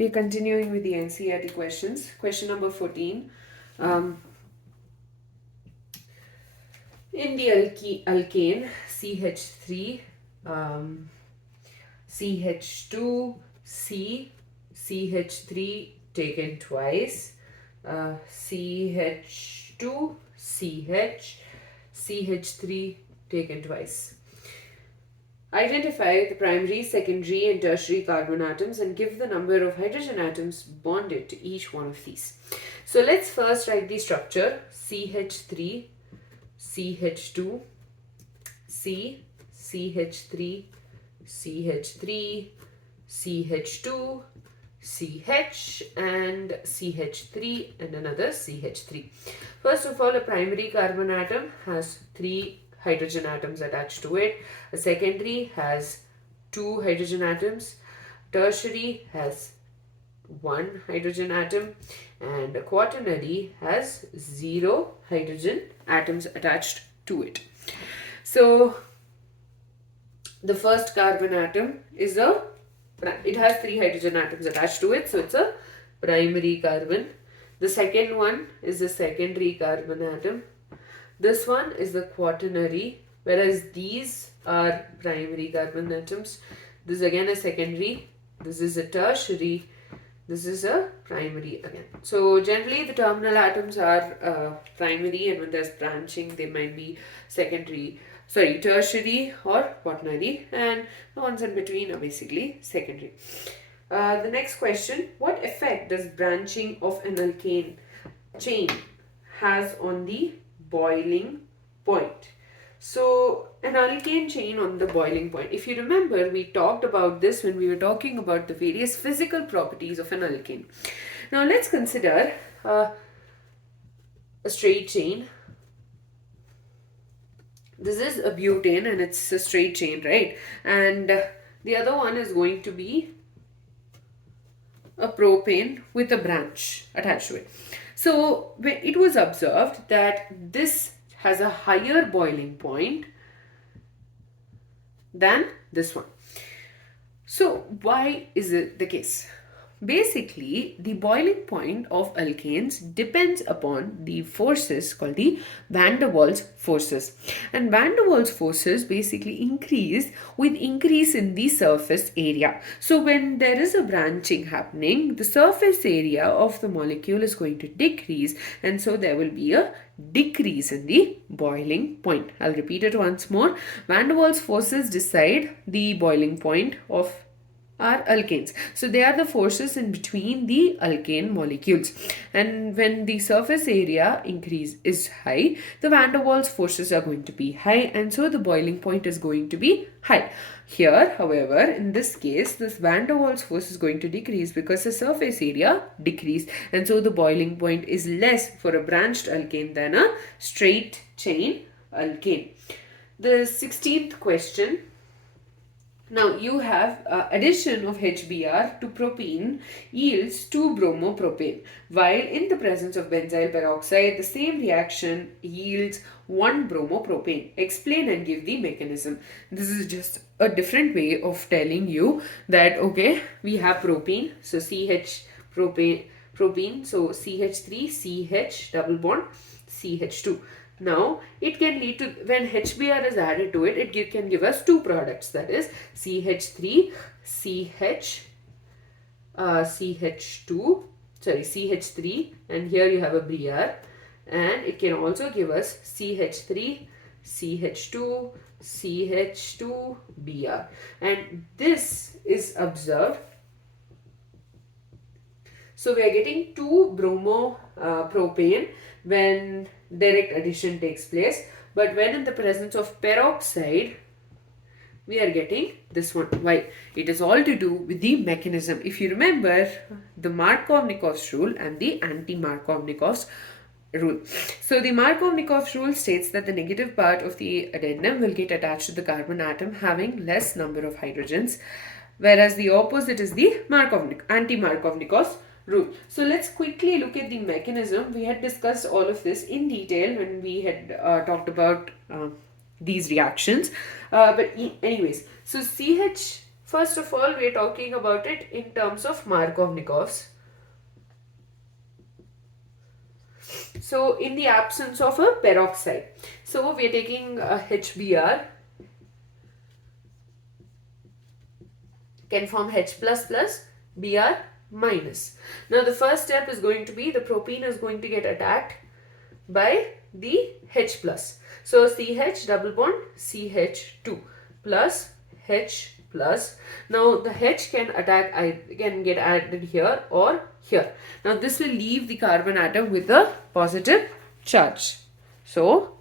We are continuing with the NCERT questions. Question number 14. In the alkane CH3, CH2, C, CH3 taken twice, CH2, CH, CH3 taken twice. Identify the primary, secondary and tertiary carbon atoms and give the number of hydrogen atoms bonded to each one of these. So let's first write the structure. CH3, CH2, C, CH3, CH3, CH2, CH and CH3 and another CH3. First of all, a primary carbon atom has 3 hydrogen atoms attached to it. A secondary has 2 hydrogen atoms. Tertiary has 1 hydrogen atom, and a quaternary has 0 hydrogen atoms attached to it. So the first carbon atom is it has 3 hydrogen atoms attached to it, so it's a primary carbon. The second one is a secondary carbon atom. This one is the quaternary, whereas these are primary carbon atoms. This is again a secondary, this is a tertiary, this is a primary again. So generally the terminal atoms are primary, and when there's branching they might be tertiary or quaternary, and the ones in between are basically secondary. The next question, what effect does branching of an alkane chain has on the boiling point? So an alkane chain on the boiling point. If you remember, we talked about this when we were talking about the various physical properties of an alkane. Now let's consider a straight chain. This is a butane and it's a straight chain, right? And the other one is going to be a propane with a branch attached to it. So it was observed that this has a higher boiling point than this one. So why is it the case? Basically, the boiling point of alkanes depends upon the forces called the van der Waals forces. And van der Waals forces basically increase with increase in the surface area. So when there is a branching happening, the surface area of the molecule is going to decrease, and so there will be a decrease in the boiling point. I'll repeat it once more. Van der Waals forces decide the boiling point of are alkanes. So they are the forces in between the alkane molecules, and when the surface area increase is high, the van der Waals forces are going to be high, and so the boiling point is going to be high. Here, however, in this case, this van der Waals force is going to decrease because the surface area decreased, and so the boiling point is less for a branched alkane than a straight chain alkane. The 16th question. Now you have addition of HBr to propene yields 2-bromopropane, while in the presence of benzyl peroxide the same reaction yields 1-bromopropane. Explain and give the mechanism. This is just a different way of telling you that okay, we have propene, so CH propene, so CH3 CH double bond CH2. Now, it can lead to, when HBr is added to it, it can give us 2 products, that is CH3, CH3, and here you have a Br, and it can also give us CH3, CH2, CH2, Br, and this is observed. So we are getting 2-bromopropane when direct addition takes place, but when in the presence of peroxide we are getting this one. Why? It is all to do with the mechanism. If you remember the Markovnikov's rule and the anti-Markovnikov's rule. So the Markovnikov's rule states that the negative part of the addendum will get attached to the carbon atom having less number of hydrogens, whereas the opposite is the anti-Markovnikov's rule. So let's quickly look at the mechanism. We had discussed all of this in detail when we had talked about these reactions. But anyways, so CH First of all, we are talking about it in terms of Markovnikovs. So in the absence of a peroxide, so we are taking HBr, can form H plus plus Br minus. Now the first step is going to be the propene is going to get attacked by the H plus. So CH double bond CH2 plus H plus. Now the H can attack, can get added here or here. Now this will leave the carbon atom with a positive charge. So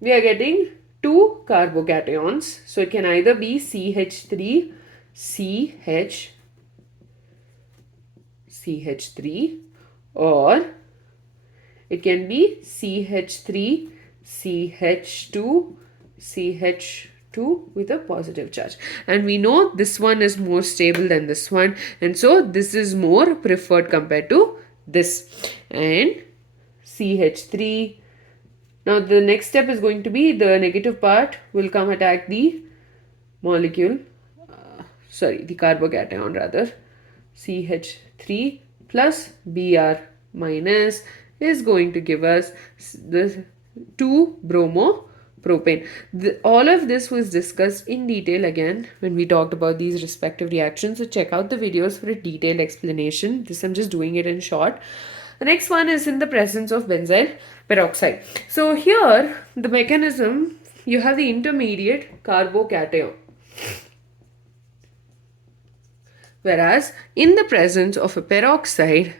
we are getting two carbocations. So it can either be CH3, CH3, or it can be CH3, CH2, CH2 with a positive charge. And we know this one is more stable than this one. And so this is more preferred compared to this. And CH3. Now the next step is going to be the negative part will come attack the molecule, the carbocation rather. CH3 plus Br minus is going to give us the 2-bromopropane. All of this was discussed in detail again when we talked about these respective reactions. So check out the videos for a detailed explanation. This I'm just doing it in short. The next one is in the presence of benzyl peroxide. So here the mechanism, you have the intermediate carbocation. Whereas in the presence of a peroxide,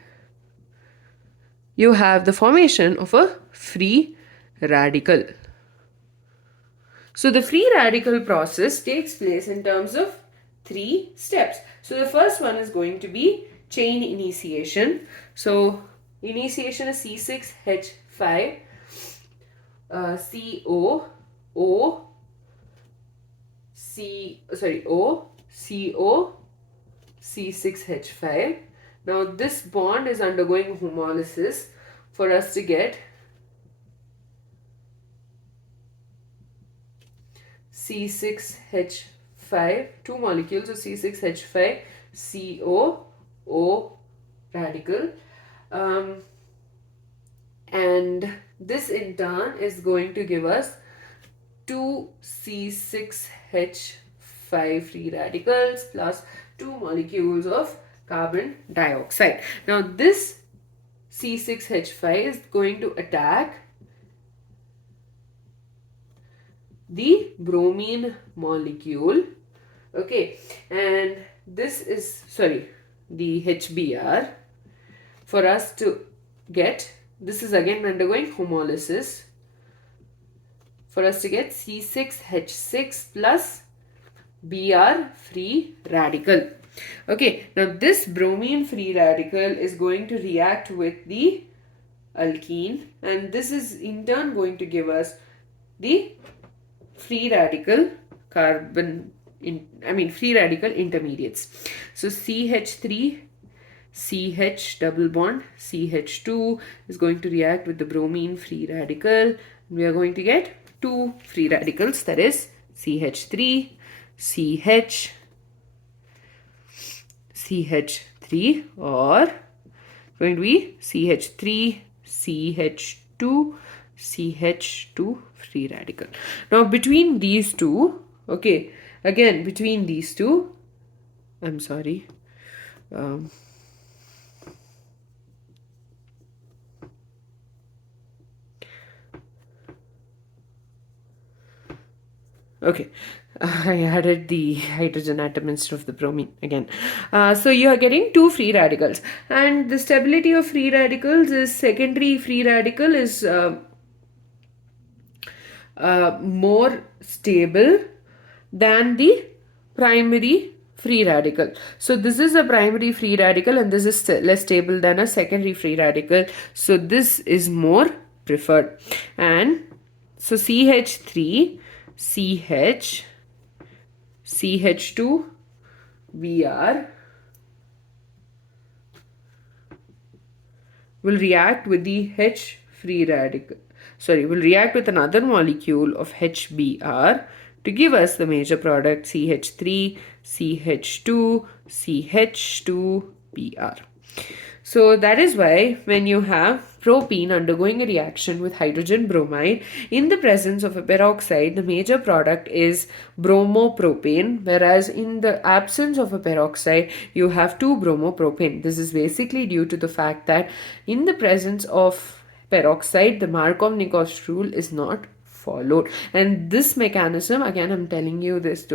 you have the formation of a free radical. So the free radical process takes place in terms of 3 steps. So the first one is going to be chain initiation. So initiation is C6H5, CO, O, CO, C6H5. Now this bond is undergoing homolysis for us to get C6H5, 2 molecules of C6H5, CO, O radical. And this in turn is going to give us 2 C6H5 free radicals plus 2 molecules of carbon dioxide. Now this C6H5 is going to attack the bromine molecule, okay, and this is the HBr. For us to get, this is again undergoing homolysis, for us to get C6H6 plus Br free radical. Okay, now this bromine free radical is going to react with the alkene, and this is in turn going to give us the free radical free radical intermediates. So CH3, CH double bond, CH2 is going to react with the bromine free radical. We are going to get 2 free radicals, that is CH3, CH, CH3, or going to be CH3, CH2, CH2 free radical. Now between these two, okay, again between these two, I'm sorry, okay, I added the hydrogen atom instead of the bromine again. So you are getting 2 free radicals, and the stability of free radicals is secondary free radical is more stable than the primary free radical. So this is a primary free radical and this is less stable than a secondary free radical. So this is more preferred. And so CH3, CH, CH2, Br will react with the H free radical. Will react with another molecule of HBr to give us the major product CH3, CH2, CH2Br. So that is why when you have propene undergoing a reaction with hydrogen bromide in the presence of a peroxide, the major product is bromopropane, whereas in the absence of a peroxide, you have 2-bromopropane. This is basically due to the fact that in the presence of peroxide, the Markov-Nikov's rule is not followed, and this mechanism, again I'm telling you this,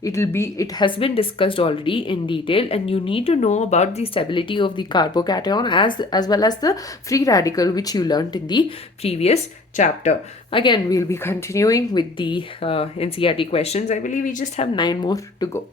it has been discussed already in detail, and you need to know about the stability of the carbocation as well as the free radical, which you learnt in the previous chapter. Again, we'll be continuing with the NCERT questions. I believe we just have 9 more to go.